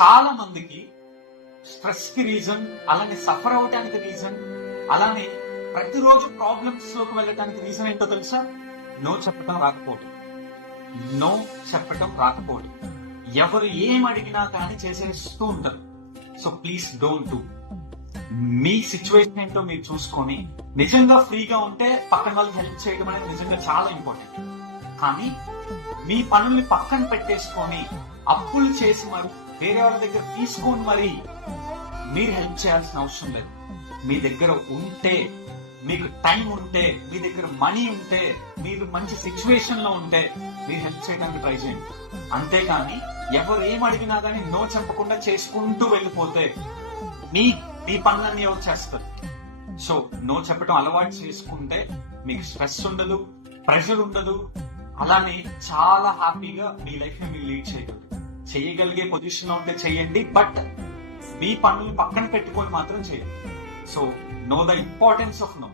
చాలా మందికి స్ట్రెస్ కి రీజన్, అలానే సఫర్ అవటానికి రీజన్, అలానే ప్రతిరోజు ప్రాబ్లమ్స్ లోకి వెళ్ళటానికి రీజన్ ఏంటో తెలుసా? నో చెప్పటం రాకపోవడం. నో చెప్పటం రాకపోవడం. ఎవరు ఏం అడిగినా కానీ చేసేస్తూ ఉంటారు. So please don't do. Me situation ఏంటో మీరు చూసుకొని నిజంగా ఫ్రీగా ఉంటే పక్కన వాళ్ళకి హెల్ప్ చేయడం అనేది నిజంగా చాలా ఇంపార్టెంట్. కానీ మీ పనుల్ని పక్కన పెట్టేసుకొని అప్పులు చేసి మరి వేరే వాళ్ళ దగ్గర తీసుకొని మరి మీరు హెల్ప్ చేయాల్సిన అవసరం లేదు. మీ దగ్గర ఉంటే, మీకు టైం ఉంటే, మీ దగ్గర మనీ ఉంటే, మీరు మంచి సిచ్యువేషన్ లో ఉంటే మీరు హెల్ప్ చేయడానికి ట్రై చేయండి. అంతేగాని ఎవరు ఏం అడిగినా కానీ నో చెప్పకుండా చేసుకుంటూ వెళ్ళిపోతే మీ పనులన్నీ ఎవరు చేస్తారు? సో నో చెప్పడం అలవాటు చేసుకుంటే మీకు స్ట్రెస్ ఉండదు, ప్రెషర్ ఉండదు, అలానే చాలా హ్యాపీగా మీ లైఫ్ ని మీరు లీడ్ చేయగలరు. చేయగలిగే పొజిషన్ లో ఉంటే చేయండి, బట్ మీ పనులు పక్కన పెట్టుకొని మాత్రం చేయండి. So know the importance of no.